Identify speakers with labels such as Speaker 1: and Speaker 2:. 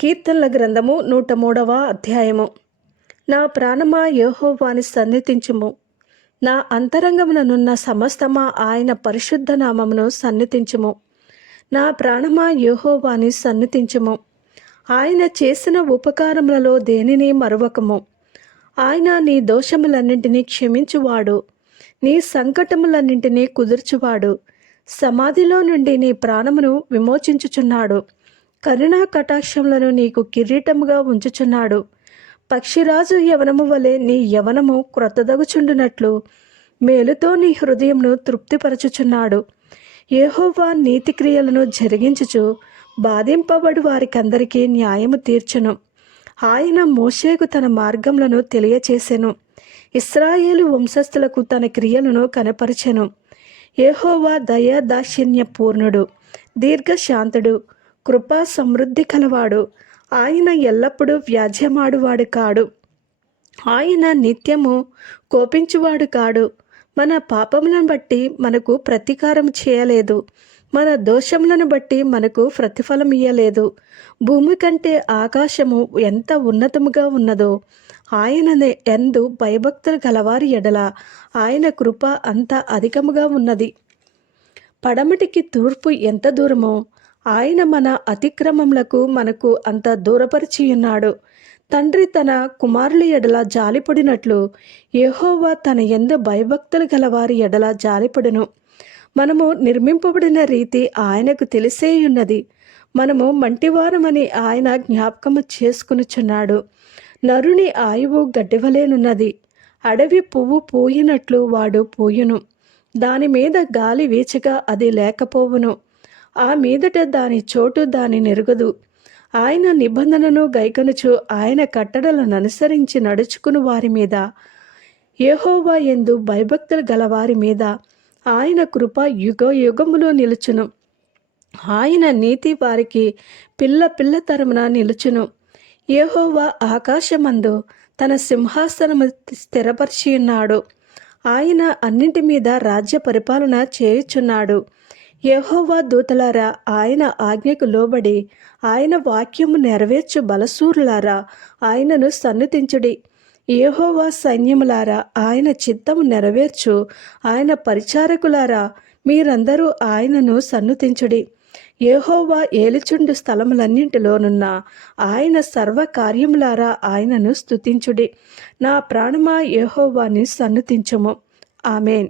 Speaker 1: కీర్తనల గ్రంథము నూట మూడవ అధ్యాయము. నా ప్రాణమా యోహోవాని సన్నిధించుము. నా అంతరంగముననున్న సమస్తమా ఆయన పరిశుద్ధ నామమును సన్నిధించుము. నా ప్రాణమా యోహోవాని సన్నిధించుము. ఆయన చేసిన ఉపకారములలో దేనిని మరువకము. ఆయన నీ దోషములన్నింటినీ క్షమించువాడు. నీ సంకటములన్నింటినీ కుదుర్చువాడు. సమాధిలో నుండి నీ ప్రాణమును విమోచించుచున్నాడు. కరుణా కటాక్షములను నీకు కిరీటముగా ఉంచుచున్నాడు. పక్షిరాజు యవనము వలె నీ యవనము క్రొత్తదగుచుండునట్లు మేలుతో నీ హృదయంను తృప్తిపరచుచున్నాడు. ఏహోవా నీతి క్రియలను జరిగించుచు బాధింపబడు వారికందరికీ న్యాయము తీర్చును. ఆయన మోషేకు తన మార్గములను తెలియచేసెను. ఇస్రాయేలు వంశస్థులకు తన క్రియలను కనపరచెను. ఏహోవా దయా దాక్షిణ్య పూర్ణుడు దీర్ఘశాంతుడు కృపా సమృద్ధి కలవాడు. ఆయన ఎల్లప్పుడూ వ్యాజ్యమాడువాడు కాడు. ఆయన నిత్యము కోపించువాడు కాడు. మన పాపములను బట్టి మనకు ప్రతీకారం చేయలేదు. మన దోషములను బట్టి మనకు ప్రతిఫలం ఇయ్యలేదు. భూమి కంటే ఆకాశము ఎంత ఉన్నతముగా ఉన్నదో ఆయన ఎందు భయభక్తులు గలవారి ఎడల ఆయన కృప అంత అధికముగా ఉన్నది. పడమటికి తూర్పు ఎంత దూరమో ఆయన మన అతిక్రమములకు మనకు అంత దూరపరిచి ఉన్నాడు తండ్రి తన కుమారుల ఎడల జాలిపడినట్లు యహోవా తన ఎంద భయభక్తులు గలవారి ఎడల జాలిపడును. మనము నిర్మింపబడిన రీతి ఆయనకు తెలిసే ఉన్నది మనము మంటివారమని ఆయన జ్ఞాపకము చేసుకునుచున్నాడు. నరుని ఆయువు గడ్డివలేనున్నది. అడవి పువ్వు పూయినట్లు వాడు పూయును. దాని మీద గాలి వీచగా అది లేకపోవును. ఆ మీదట దాని చోటు దాని నెరుగదు. ఆయన నిబంధనను గైకొనుచు ఆయన కట్టడలను అనుసరించి నడుచుకుని వారి మీద. ఏహోవా ఎందు భయభక్తులు గలవారి మీద ఆయన కృప యుగ యుగములో నిలుచును. ఆయన నీతి వారికి పిల్ల పిల్ల తరమున నిలుచును. ఏహోవా ఆకాశమందు తన సింహాసనము స్థిరపరిచి ఉన్నాడు ఆయన అన్నింటి మీద రాజ్య పరిపాలన చేయుచున్నాడు. యహోవా దూతలారా ఆయన ఆజ్ఞకు లోబడి ఆయన వాక్యము నెరవేర్చు బలసూరులారా ఆయనను సన్నుతించుడి. యహోవా సైన్యములారా ఆయన చిత్తము నెరవేర్చు ఆయన పరిచారకులారా మీరందరూ ఆయనను సన్నుతించుడి. యెహోవా ఏలుచుండు స్థలములన్నింటిలోనున్న ఆయన సర్వ కార్యములారా ఆయనను స్తుతించుడి. నా ప్రాణమా యెహోవాని సన్నుతించుము. ఆమెన్.